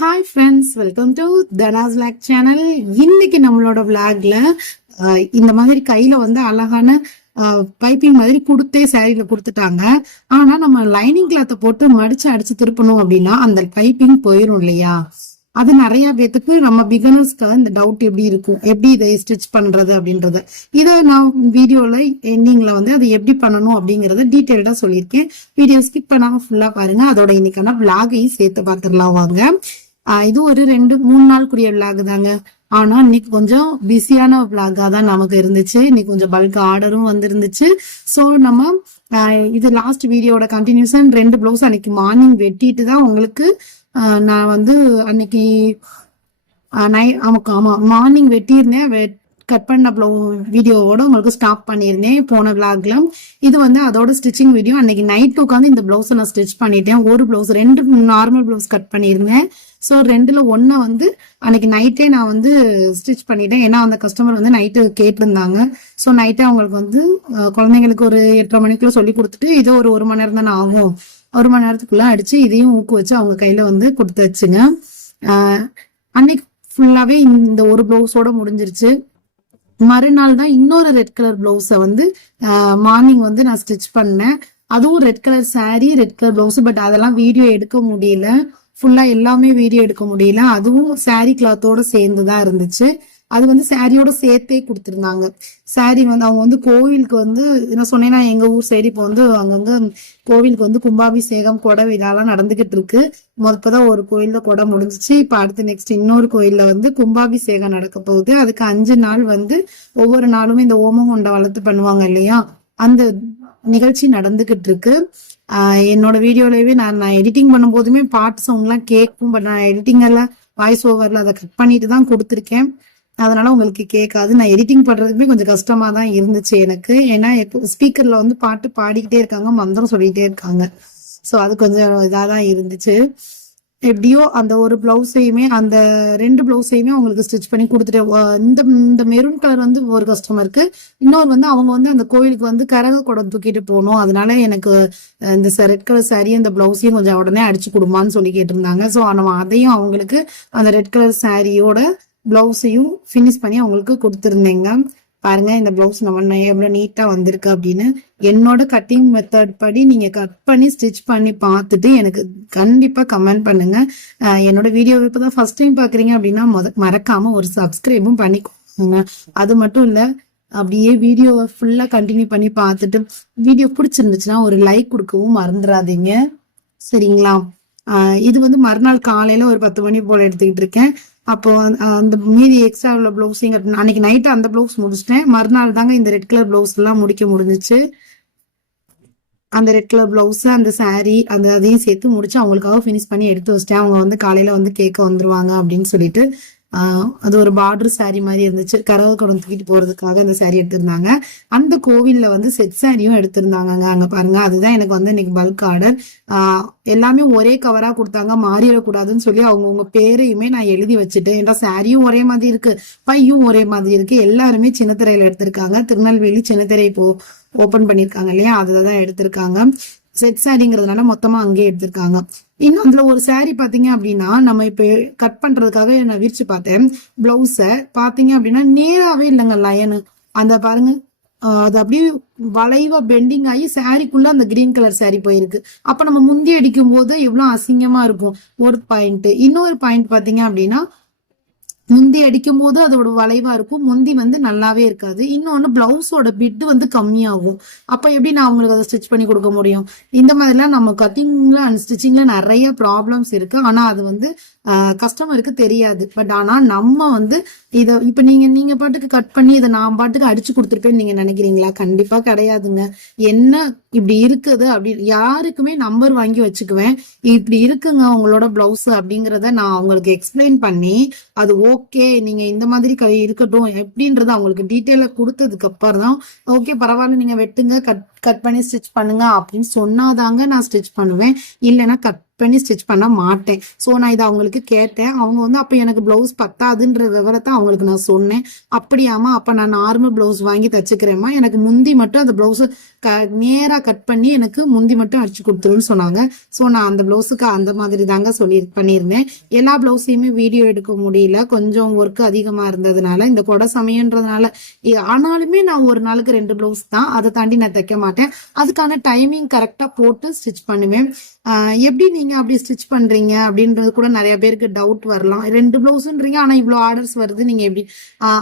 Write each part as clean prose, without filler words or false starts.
Hi friends, welcome to Dhana's vlog channel. இன்னைக்கு நம்மளோட விளாக்ல இந்த மாதிரி கையில வந்து அழகான பைப்பிங் மாதிரி கொடுத்தே சாரியில கொடுத்துட்டாங்க. ஆனா நம்ம லைனிங் கிளாத்தை போட்டு மடிச்சு அடிச்சு திருப்பணும் அப்படின்னா அந்த பைப்பிங் போயிடும் இல்லையா? அது நிறைய பேத்துக்கு நம்ம பிகினர்ஸ்க்கு இந்த டவுட் எப்படி இருக்கும், எப்படி இதை ஸ்டிச் பண்றது அப்படின்றது. இதை நான் வீடியோல எண்டிங்ல வந்து அதை எப்படி பண்ணணும் அப்படிங்கறத டீட்டெயில்டா சொல்லியிருக்கேன். வீடியோ ஸ்கிப் பண்ணாம ஃபுல்லா பாருங்க. அதோட இன்னைக்கான விளாகையும் சேர்த்து பார்த்துடலாம் வாங்க. இது ஒரு 2-3 நாளுக்குரிய விளாக் தாங்க. ஆனா இன்னைக்கு கொஞ்சம் பிஸியான விளாகா தான் நமக்கு இருந்துச்சு. இன்னைக்கு கொஞ்சம் பல்க் ஆர்டரும் வந்துருந்துச்சு. ஸோ நம்ம இது லாஸ்ட் வீடியோட கண்டினியூஷன். 2 பிளவுஸ் அன்னைக்கு மார்னிங் வெட்டிட்டு தான் உங்களுக்கு நான் வந்து அன்னைக்கு ஆமா மார்னிங் வெட்டியிருந்தேன். கட் பண்ண வீடியோவோட உங்களுக்கு ஸ்டாப் பண்ணியிருந்தேன் போன விளாக்ல. இது வந்து அதோட ஸ்டிச்சிங் வீடியோ. அன்னைக்கு நைட் உட்காந்து இந்த பிளவுஸை நான் ஸ்டிச் பண்ணிட்டேன். ஒரு பிளவுஸ் 2 நார்மல் பிளவுஸ் கட் பண்ணியிருந்தேன். ஸோ 2ல் 1 வந்து அன்னைக்கு நைட்டே நான் வந்து ஸ்டிச் பண்ணிட்டேன். ஏன்னா அந்த கஸ்டமர் வந்து நைட்டு கேட்டிருந்தாங்க. ஸோ நைட்டே அவங்களுக்கு வந்து குழந்தைங்களுக்கு ஒரு 8:30 மணிக்குள்ள சொல்லி கொடுத்துட்டு இது ஒரு மணி நேரம் தானே ஆகும். 1 மணி நேரத்துக்குள்ள அடிச்சு இதையும் ஊக்கு வச்சு அவங்க கையில வந்து கொடுத்து வச்சுங்க. அன்னைக்கு ஃபுல்லாவே இந்த ஒரு பிளவுஸோட முடிஞ்சிருச்சு. மறுநாள் தான் இன்னொரு ரெட் கலர் பிளவுஸை வந்து மார்னிங் வந்து நான் ஸ்டிச் பண்ணேன். அதுவும் red colour sorry, red colour blouse. But அதெல்லாம் வீடியோ எடுக்க முடியல. ஃபுல்லா எல்லாமே வீடியோ எடுக்க முடியல. அதுவும் சாரி கிளாத்தோட சேர்ந்துதான் இருந்துச்சு. அது வந்து சாரியோட சேர்த்தே கொடுத்துருந்தாங்க. சாரி வந்து அவங்க வந்து கோவிலுக்கு வந்து நான் சொன்னேன்னா எங்க ஊர் சைடு இப்போ வந்து அங்கங்க கோவிலுக்கு வந்து கும்பாபிஷேகம், கொடை விழாலாம் நடந்துகிட்டு இருக்கு. இப்பதான் ஒரு கோயில்ல கொடை முடிஞ்சிச்சு. இப்ப அடுத்து நெக்ஸ்ட் இன்னொரு கோயில்ல வந்து கும்பாபிஷேகம் நடக்க போகுது. அதுக்கு 5 நாள் வந்து ஒவ்வொரு நாளுமே இந்த ஓமகுண்டை வளர்த்து பண்ணுவாங்க இல்லையா, அந்த நிகழ்ச்சி நடந்துகிட்டு இருக்கு. என்னோட வீடியோலவே நான் எடிட்டிங் பண்ணும் போதுமே பாட்டு சவுண்ட் எல்லாம் கேட்கும். பட் நான் எடிட்டிங் எல்லாம் வாய்ஸ் ஓவர்ல அதை கட் பண்ணிட்டு தான் கொடுத்துருக்கேன். அதனால உங்களுக்கு கேட்காது. நான் எடிட்டிங் பண்றதுக்குமே கொஞ்சம் கஷ்டமா தான் இருந்துச்சு எனக்கு. ஏன்னா ஸ்பீக்கர்ல வந்து பாட்டு பாடிக்கிட்டே இருக்காங்க, மந்திரம் சொல்லிட்டே இருக்காங்க. ஸோ அது கொஞ்சம் இதாதான் இருந்துச்சு. எப்படியோ அந்த ஒரு பிளவுஸையுமே அந்த 2 பிளவுஸையுமே அவங்களுக்கு ஸ்டிச் பண்ணி கொடுத்துட்டேன். இந்த மெரூன் கலர் வந்து ஒரு கஸ்டமருக்கு, இன்னொரு வந்து அவங்க வந்து அந்த கோயிலுக்கு வந்து கரக குடம் தூக்கிட்டு போகணும். அதனால எனக்கு இந்த ரெட் கலர் சாரி அந்த பிளவுஸையும் கொஞ்சம் உடனே அடிச்சு கொடுமான்னு சொல்லி கேட்டிருந்தாங்க. ஸோ நம்ம அதையும் அவங்களுக்கு அந்த ரெட் கலர் சாரியோட பிளவுஸையும் ஃபினிஷ் பண்ணி அவங்களுக்கு கொடுத்துருந்தேங்க. பாருங்க இந்த பிளவுஸ் நம்ம எவ்வளவு நீட்டா வந்திருக்கு அப்படின்னு. என்னோட கட்டிங் மெத்தட் படி நீங்க கட் பண்ணி ஸ்டிச் பண்ணி பார்த்துட்டு எனக்கு கண்டிப்பா கமெண்ட் பண்ணுங்க. என்னோட வீடியோவை இப்பதான் ஃபர்ஸ்ட் டைம் பாக்குறீங்க அப்படின்னா மறக்காம ஒரு சப்ஸ்கிரைபும் பண்ணிக்கோங்க. அது மட்டும் இல்ல, அப்படியே வீடியோவை ஃபுல்லா கண்டினியூ பண்ணி பார்த்துட்டு வீடியோ பிடிச்சிருந்துச்சுன்னா ஒரு லைக் கொடுக்கவும் மறந்துடாதீங்க, சரிங்களா? இது வந்து மறுநாள் காலையில ஒரு 10 மணி போல எடுத்துக்கிட்டு இருக்கேன். அப்போ அந்த மீதி எக்ஸ்ட்ரா உள்ள பிளவுஸிங் அன்னைக்கு நைட்டு அந்த பிளவுஸ் முடிச்சிட்டேன். மறுநாள் தாங்க இந்த ரெட் கலர் பிளவுஸ் எல்லாம் முடிக்க முடிஞ்சிச்சு. அந்த ரெட் கலர் பிளவுஸ், அந்த சாரி, அந்த அதையும் சேர்த்து முடிச்சு அவங்களுக்காக ஃபினிஷ் பண்ணி எடுத்து வச்சிட்டேன். அவங்க வந்து காலையில வந்து கேட்க வந்துருவாங்க அப்படின்னு சொல்லிட்டு. அது ஒரு பார்டர் சாரி மாதிரி இருந்துச்சு. கரவ குடம் தூக்கிட்டு போறதுக்காக இந்த சாரி எடுத்திருந்தாங்க. அந்த கோவில்ல வந்து செட் சாரியும் எடுத்திருந்தாங்க. அங்க பாருங்க, அதுதான் எனக்கு வந்து இன்னைக்கு பல்க் ஆர்டர். எல்லாமே ஒரே கவரா கொடுத்தாங்க, மாறிடக்கூடாதுன்னு சொல்லி அவங்கவுங்க பேரையுமே நான் எழுதி வச்சுட்டேன். ஏன்னா சாரியும் ஒரே மாதிரி இருக்கு, பையும் ஒரே மாதிரி இருக்கு. எல்லாருமே சின்னத்திரையில எடுத்திருக்காங்க. திருநெல்வேலி சின்னத்திரை இப்போ ஓபன் பண்ணிருக்காங்க இல்லையா, அதுலதான் எடுத்திருக்காங்க. செட் சாரிங்கிறதுனால மொத்தமா அங்கேயே எடுத்திருக்காங்க. இன்னும் அதுல ஒரு சாரி பாத்தீங்க அப்படின்னா, நம்ம இப்ப கட் பண்றதுக்காக நான் விரிச்சு பார்த்தேன். பிளவுஸ பாத்தீங்க அப்படின்னா நேராவே இல்லைங்க லயனு. அந்த பாருங்க, அது அப்படியே வளைவா பெண்டிங் ஆகி சாரிக்குள்ள அந்த கிரீன் கலர் சாரி போயிருக்கு. அப்ப நம்ம முந்தி அடிக்கும் போது எவ்வளவு அசிங்கமா இருக்கும். ஒரு பாயிண்ட். இன்னொரு பாயிண்ட் பாத்தீங்க அப்படின்னா, முந்தி அடிக்கும் போது அதோட வளைவா இருக்கும், முந்தி வந்து நல்லாவே இருக்காது. இன்னொன்னு பிளவுஸோட பிட் வந்து கம்மியாகும். அப்ப எப்படி நான் அவங்களுக்கு அதை ஸ்டிச் பண்ணி கொடுக்க முடியும்? இந்த மாதிரிலாம் நம்ம கட்டிங்ல அண்ட் ஸ்டிச்சிங்ல நிறைய ப்ராப்ளம்ஸ் இருக்கு. ஆனா அது வந்து கஸ்டமருக்கு தெரியாது. பட் ஆனா நம்ம வந்து இதை இப்ப நீங்க பாட்டுக்கு கட் பண்ணி இதை நான் பாட்டுக்கு அடிச்சு கொடுத்துருப்பேன்னு நீங்க நினைக்கிறீங்களா? கண்டிப்பா கிடையாதுங்க. என்ன இப்படி இருக்குது அப்படி யாருக்குமே நம்பர் வாங்கி வச்சுக்குவேன். இப்படி இருக்குங்க உங்களோட பிளவுஸ் அப்படிங்கறத நான் அவங்களுக்கு எக்ஸ்பிளைன் பண்ணி அது ஓகே நீங்க இந்த மாதிரி இருக்கட்டும் எப்படின்றத அவங்களுக்கு டீட்டெயிலா கொடுத்ததுக்கு அப்புறம் தான் ஓகே பரவாயில்ல நீங்க வெட்டுங்க கட் பண்ணி ஸ்டிச் பண்ணுங்க அப்படின்னு சொன்னாதாங்க நான் ஸ்டிச் பண்ணுவேன், இல்லைன்னா கட் பண்ணி ஸ்டிச் பண்ண மாட்டேன். ஸோ நான் இதை அவங்களுக்கு கேட்டேன். அவங்க வந்து அப்போ எனக்கு பிளவுஸ் பத்தாதுன்ற விவரத்தை அவங்களுக்கு நான் சொன்னேன். அப்படியாமா, அப்போ நான் நார்மல் பிளவுஸ் வாங்கி தச்சுக்கிறேம்மா, எனக்கு முந்தி மட்டும் அந்த பிளவுஸை நேராக கட் பண்ணி எனக்கு முந்தி மட்டும் அடிச்சு கொடுத்துருன்னு சொன்னாங்க. ஸோ நான் அந்த பிளவுஸுக்கு அந்த மாதிரி தாங்க பண்ணியிருந்தேன். எல்லா பிளவுஸையுமே வீடியோ எடுக்க முடியல, கொஞ்சம் ஒர்க் அதிகமாக இருந்ததுனால, இந்த கொடை சமயன்றதுனால. ஆனாலுமே நான் ஒரு நாளுக்கு 2 பிளவுஸ் தான், அதை தாண்டி நான் தைக்க மாட்டேன். அதுக்கான டைமிங் கரெக்டாக போட்டு ஸ்டிச் பண்ணுவேன். எப்படி நீங்க அப்படி ஸ்டிச் பண்றீங்க அப்படின்றது கூட நிறைய பேருக்கு டவுட் வரலாம். 2 பிளவுஸ்ன்றீங்க, ஆனா இவ்வளோ ஆர்டர்ஸ் வருது, நீங்க எப்படி?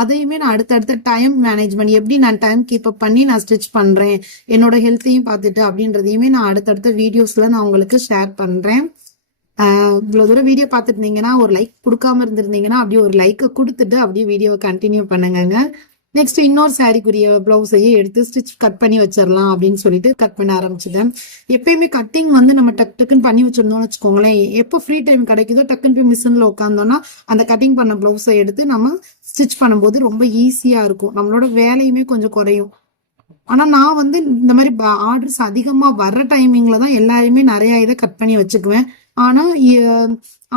அதையுமே நான் அடுத்தடுத்த டைம் மேனேஜ்மெண்ட் எப்படி நான் டைம் கீப் அப் பண்ணி நான் ஸ்டிச் பண்றேன், என்னோட ஹெல்த்தையும் பார்த்துட்டு அப்படின்றதையுமே நான் அடுத்தடுத்த வீடியோஸ்ல நான் உங்களுக்கு ஷேர் பண்றேன். இவ்வளவு தூரம் வீடியோ பார்த்துட்டு இருந்தீங்கன்னா, ஒரு லைக் கொடுக்காம இருந்திருந்தீங்கன்னா அப்படியே ஒரு லைக்கை கொடுத்துட்டு அப்படியே வீடியோவை கண்டினியூ பண்ணுங்க. நெக்ஸ்ட் இன்னொரு சாரிக்குரிய பிளவுஸையும் எடுத்து ஸ்டிச் கட் பண்ணி வச்சிடலாம் அப்படின்னு சொல்லிட்டு கட் பண்ண ஆரம்பிச்சிட்டேன். எப்பயுமே கட்டிங் வந்து நம்ம டக்குன்னு பண்ணி வச்சிருந்தோம்னு வச்சுக்கோங்களேன், எப்போ ஃப்ரீ டைம் கிடைக்குதோ டக்குன்னு போய் மிஷினில் உட்காந்தோம்னா அந்த கட்டிங் பண்ண பிளவுஸை எடுத்து நம்ம ஸ்டிச் பண்ணும்போது ரொம்ப ஈஸியாக இருக்கும், நம்மளோட வேலையுமே கொஞ்சம் குறையும். ஆனா நான் வந்து இந்த மாதிரி ஆர்டர்ஸ் அதிகமா வர்ற டைமிங்ல தான் எல்லாருமே நிறைய இதை கட் பண்ணி வச்சுக்குவேன். ஆனா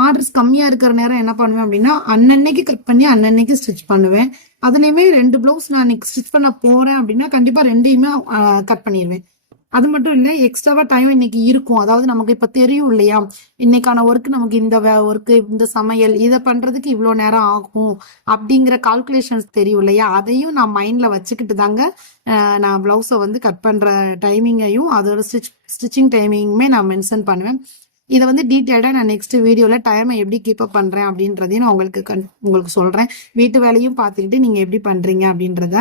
ஆர்டர்ஸ் கம்மியா இருக்கிற நேரம் என்ன பண்ணுவேன் அப்படின்னா, அன்னன்னைக்கு கட் பண்ணி அன்னன்னைக்கு ஸ்டிச் பண்ணுவேன். அதுலயுமே 2 பிளவுஸ் நான் இன்னைக்கு ஸ்டிச் பண்ண போறேன் அப்படின்னா கண்டிப்பா 2யுமே கட் பண்ணிடுவேன். அது மட்டும் இல்லை, எக்ஸ்ட்ராவா டைம் இன்னைக்கு இருக்கும். அதாவது நமக்கு இப்ப தெரியும் இல்லையா, இன்னைக்கான ஒர்க் நமக்கு இந்த ஒர்க், இந்த சமையல் இதை பண்றதுக்கு இவ்வளோ நேரம் ஆகும் அப்படிங்கிற கால்குலேஷன்ஸ் தெரியும் இல்லையா, அதையும் நான் மைண்ட்ல வச்சுக்கிட்டு தாங்க நான் பிளவுஸை வந்து கட் பண்ற டைமிங்கையும் அதோட ஸ்டிச்சிங் டைமிங்குமே நான் மென்ஷன் பண்ணுவேன். இதை வந்து டீட்டெயில்டா நான் நெக்ஸ்ட் வீடியோல டைமை எப்படி கீப் அப் பண்றேன் அப்படின்றதையும் நான் உங்களுக்கு சொல்றேன். வீட்டு வேலையும் பார்த்துக்கிட்டு நீங்க எப்படி பண்றீங்க அப்படின்றத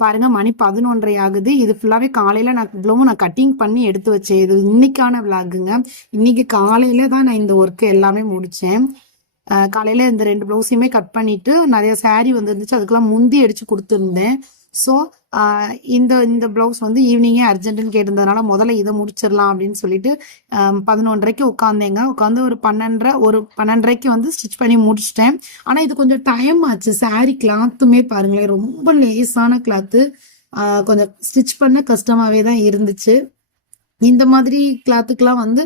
பாருங்க. மணி 11:30 ஆகுது. இது ஃபுல்லாவே காலையில நான் இவ்வளவும் நான் கட்டிங் பண்ணி எடுத்து வச்சேன். இது இன்னைக்கான விளாகுங்க. இன்னைக்கு காலையில தான் நான் இந்த ஒர்க் எல்லாமே முடிச்சேன். காலையில இந்த 2 பிளவுஸையுமே கட் பண்ணிட்டு நிறைய சாரி வந்துருந்துச்சு, அதுக்கெல்லாம் முந்தி அடிச்சு கொடுத்துருந்தேன். ஸோ இந்த பிளவுஸ் வந்து ஈவினிங்கே அர்ஜென்ட்னு கேட்டிருந்ததுனால முதல்ல இதை முடிச்சிடலாம் அப்படின்னு சொல்லிட்டு 11:30க்கு உட்காந்தேங்க. உட்காந்து ஒரு 12:30க்கு வந்து ஸ்டிச் பண்ணி முடிச்சிட்டேன். ஆனால் இது கொஞ்சம் டைம் ஆச்சு. சாரி கிளாத்துமே பாருங்களேன், ரொம்ப லேசான கிளாத்து, கொஞ்சம் ஸ்டிச் பண்ண கஷ்டமாவே தான் இருந்துச்சு. இந்த மாதிரி கிளாத்துக்கெல்லாம் வந்து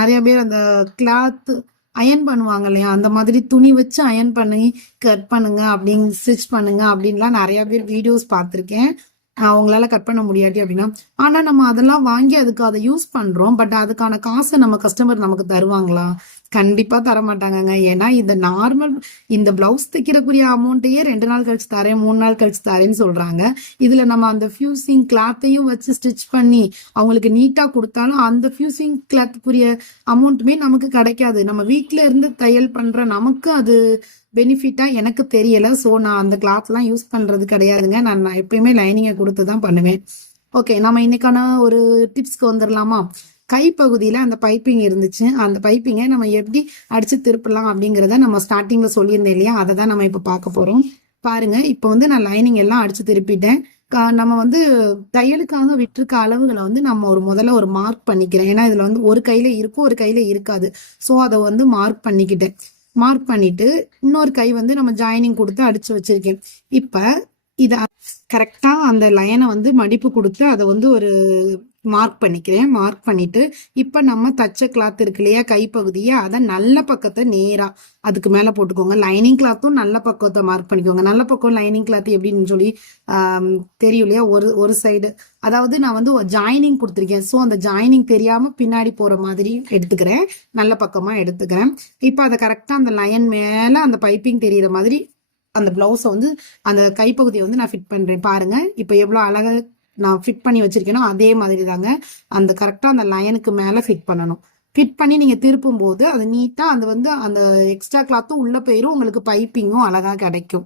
நிறைய பேர் அந்த கிளாத்து அயன் பண்ணுவாங்க இல்லையா, அந்த மாதிரி துணி வச்சு அயன் பண்ணி கட் பண்ணுங்க அப்படின்னு ஸ்டிச் பண்ணுங்க அப்படின்லாம் நிறைய பேர் வீடியோஸ் பார்த்துருக்கேன். அவங்களால கட் பண்ண முடியாட்டி அப்படின்னா, ஆனா நம்ம அதெல்லாம் வாங்கி அதுக்கு அதை யூஸ் பண்றோம். பட் அதுக்கான காசை நம்ம கஸ்டமர் நமக்கு தருவாங்களா? கண்டிப்பா தர மாட்டாங்க. ஏன்னா இந்த பிளவுஸ் தைக்கிறக்குரிய அமௌண்ட்டையே 2 நாள் கழிச்சு தரேன், 3 நாள் கழிச்சு தரேன்னு சொல்றாங்க. இதுல நம்ம அந்த ஃபியூசிங் கிளாத்தையும் வச்சு ஸ்டிச் பண்ணி அவங்களுக்கு நீட்டா கொடுத்தாலும் அந்த ஃபியூசிங் கிளாத்துக்குரிய அமௌண்ட்டுமே நமக்கு கிடைக்காது. நம்ம வீட்டுல இருந்து தையல் பண்ற நமக்கு அது பெனிஃபிட்டா எனக்கு தெரியல. ஸோ நான் அந்த கிளாத்லாம் யூஸ் பண்றது கிடையாதுங்க. நான் எப்பயுமே லைனிங்கை கொடுத்து தான் பண்ணுவேன். ஓகே, நம்ம இன்னைக்கான ஒரு டிப்ஸ்க்கு வந்துடலாமா? கைப்பகுதியில அந்த பைப்பிங் இருந்துச்சு, அந்த பைப்பிங்கை நம்ம எப்படி அடிச்சு திருப்பலாம் அப்படிங்கிறத நம்ம ஸ்டார்டிங்ல சொல்லியிருந்தேன் இல்லையா, அதை தான் நம்ம இப்போ பார்க்க போறோம். பாருங்க, இப்போ வந்து நான் லைனிங் எல்லாம் அடிச்சு திருப்பிட்டேன். நம்ம வந்து தையலுக்காக விட்டுருக்க அளவுகளை வந்து நம்ம முதல்ல ஒரு மார்க் பண்ணிக்கிறேன். ஏன்னா இதுல வந்து ஒரு கையில இருக்கும், ஒரு கையில இருக்காது. ஸோ அதை வந்து மார்க் பண்ணிட்டு இன்னொரு கை வந்து நம்ம ஜாயினிங் கொடுத்து அடிச்சு வச்சிருக்கேன். இப்ப இத கரெக்டா அந்த லைனை வந்து மடிப்பு கொடுத்து அதை வந்து ஒரு மார்க் பண்ணிட்டு இப்ப நம்ம தச்ச கிளாத் இருக்கு இல்லையா, கைப்பகுதியை, அதை நல்ல பக்கத்தை நேரா அதுக்கு மேல போட்டுக்கோங்க. லைனிங் கிளாத்தும் நல்ல பக்கத்தை மார்க் பண்ணிக்கோங்க. நல்ல பக்கம் லைனிங் கிளாத் எப்படின்னு சொல்லி தெரியும் இல்லையா, ஒரு சைடு, அதாவது நான் வந்து ஜாயினிங் கொடுத்துருக்கேன். ஸோ அந்த ஜாயினிங் தெரியாம பின்னாடி போற மாதிரி எடுத்துக்கிறேன், நல்ல பக்கமா எடுத்துக்கிறேன். இப்ப அதை கரெக்டா அந்த லைன் மேல அந்த பைப்பிங் தெரியுற மாதிரி அந்த பிளவுஸை வந்து அந்த கைப்பகுதியை வந்து நான் ஃபிட் பண்றேன். பாருங்க இப்ப எவ்வளவு அழகா நான் ஃபிட் பண்ணி வச்சிருக்கேனோ அதே மாதிரி தாங்க அந்த கரெக்டா அந்த லைனுக்கு மேல ஃபிட் பண்ணணும். ஃபிட் பண்ணி நீங்க திருப்பும் போது அது நீட்டா அந்த வந்து அந்த எக்ஸ்ட்ரா கிளாத்தும் உள்ள போயிரும், உங்களுக்கு பைப்பிங்கும் அழகா கிடைக்கும்.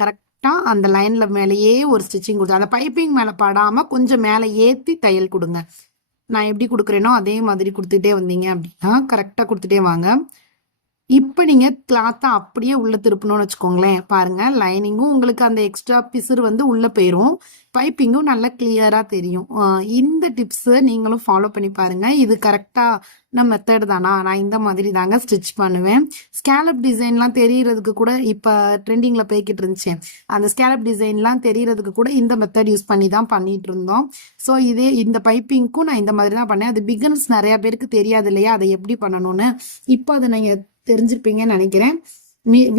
கரெக்டா அந்த லைன்ல மேலேயே ஒரு ஸ்டிச்சிங் கொடுத்து அந்த பைப்பிங் மேல படாம கொஞ்சம் மேல ஏத்தி தையல் கொடுங்க. நான் எப்படி கொடுக்குறேனோ அதே மாதிரி கொடுத்துட்டே வந்தீங்க அப்படின்னா கரெக்டா கொடுத்துட்டே வாங்க. இப்போ நீங்க கிளாத்தை அப்படியே உள்ள திருப்பணும்னு வச்சுக்கோங்களேன். பாருங்க, லைனிங்கும் உங்களுக்கு அந்த எக்ஸ்ட்ரா பிசுறு வந்து உள்ள போயிரும், பைப்பிங்கும் நல்லா கிளியரா தெரியும். இந்த டிப்ஸ் நீங்களும் ஃபாலோ பண்ணி பாருங்க. இது கரெக்டா மெத்தட் தானா? நான் இந்த மாதிரி தாங்க ஸ்டிச் பண்ணுவேன். ஸ்கேலப் டிசைன்லாம் தெரியறதுக்கு கூட இப்ப ட்ரெண்டிங்ல போய்கிட்டு இருந்துச்சு. அந்த ஸ்கேலப் டிசைன்லாம் தெரியறதுக்கு கூட இந்த மெத்தட் யூஸ் பண்ணி தான் பண்ணிட்டு இருந்தோம். ஸோ இதே இந்த பைப்பிங்க்கும் நான் இந்த மாதிரி தான் பண்ணேன். அது பிகினர்ஸ் நிறைய பேருக்கு தெரியாது இல்லையா, அதை எப்படி பண்ணணும்னு. இப்போ அதை நீங்க தெரிஞ்சிருப்பீங்கன்னு நினைக்கிறேன்.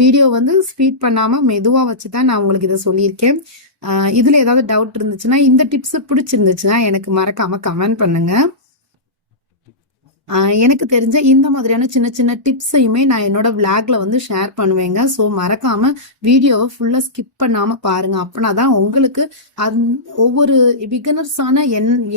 வீடியோ வந்து ஸ்பீட் பண்ணாம மெதுவா வச்சுதான் நான் உங்களுக்கு இதை சொல்லியிருக்கேன். இதுல ஏதாவது டவுட் இருந்துச்சுன்னா, இந்த டிப்ஸ் பிடிச்சிருந்துச்சுன்னா எனக்கு மறக்காம கமெண்ட் பண்ணுங்க. எனக்கு தெரிஞ்ச இந்த மாதிரியான சின்ன சின்ன டிப்ஸையுமே நான் என்னோட விளாக்ல வந்து ஷேர் பண்ணுவேங்க. ஸோ மறக்காம வீடியோவை ஃபுல்லா ஸ்கிப் பண்ணாம பாருங்க. அப்படின்னாதான் உங்களுக்கு ஒவ்வொரு பிகினர்ஸான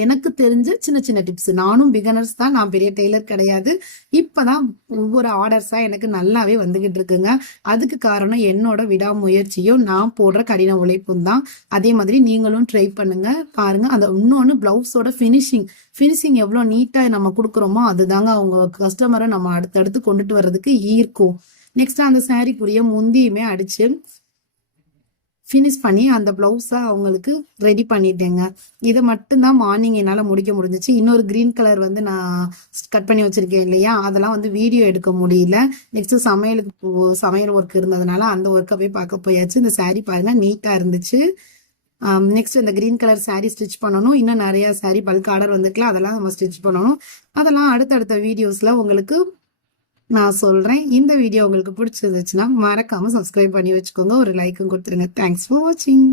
எனக்கு தெரிஞ்ச சின்ன சின்ன டிப்ஸ். நானும் பிகினர்ஸ் தான், நான் பெரிய டெய்லர் கிடையாது. இப்பதான் ஒவ்வொரு ஆர்டர்ஸா எனக்கு நல்லாவே வந்துகிட்டு இருக்குங்க. அதுக்கு காரணம் என்னோட விடாமுயற்சியும் நான் போடுற கடின உழைப்பும் தான். அதே மாதிரி நீங்களும் ட்ரை பண்ணுங்க, பாருங்க. அந்த இன்னொன்னு பிளவுஸோட ஃபினிஷிங் எவ்வளவு நீட்டா நம்ம கொடுக்குறோமோ அதுதாங்க அவங்க கஸ்டமரை நம்ம அடுத்தடுத்து கொண்டுட்டு வர்றதுக்கு ஈர்க்கும். நெக்ஸ்ட் அந்த சாரிக்குரிய முந்தியுமே அடிச்சு ஃபினிஷ் பண்ணி அந்த பிளவுஸை அவங்களுக்கு ரெடி பண்ணிட்டேங்க. இதை மட்டும்தான் மார்னிங் என்னால் முடிக்க முடிஞ்சிச்சு. இன்னொரு கிரீன் கலர் வந்து நான் கட் பண்ணி வச்சிருக்கேன் இல்லையா, அதெல்லாம் வந்து வீடியோ எடுக்க முடியல. நெக்ஸ்ட் சமையல் ஒர்க் இருந்ததுனால அந்த ஒர்க்கை போய் பார்க்க போயாச்சு. இந்த சாரி பாருங்க, நீட்டா இருந்துச்சு. நெக்ஸ்ட் இந்த கிரீன் கலர் சாரீ ஸ்டிச் பண்ணணும். இன்னும் நிறைய சாரீ பல்க் ஆர்டர் வந்துக்கலாம், அதெல்லாம் நம்ம ஸ்டிச் பண்ணணும். அதெல்லாம் அடுத்தடுத்த வீடியோஸ்ல உங்களுக்கு நான் சொல்றேன். இந்த வீடியோ உங்களுக்கு பிடிச்சிருந்துச்சுன்னா மறக்காம சப்ஸ்கிரைப் பண்ணி வச்சுக்கோங்க, ஒரு லைக்கும் கொடுத்துருங்க. தேங்க்ஸ் ஃபார் வாட்சிங்.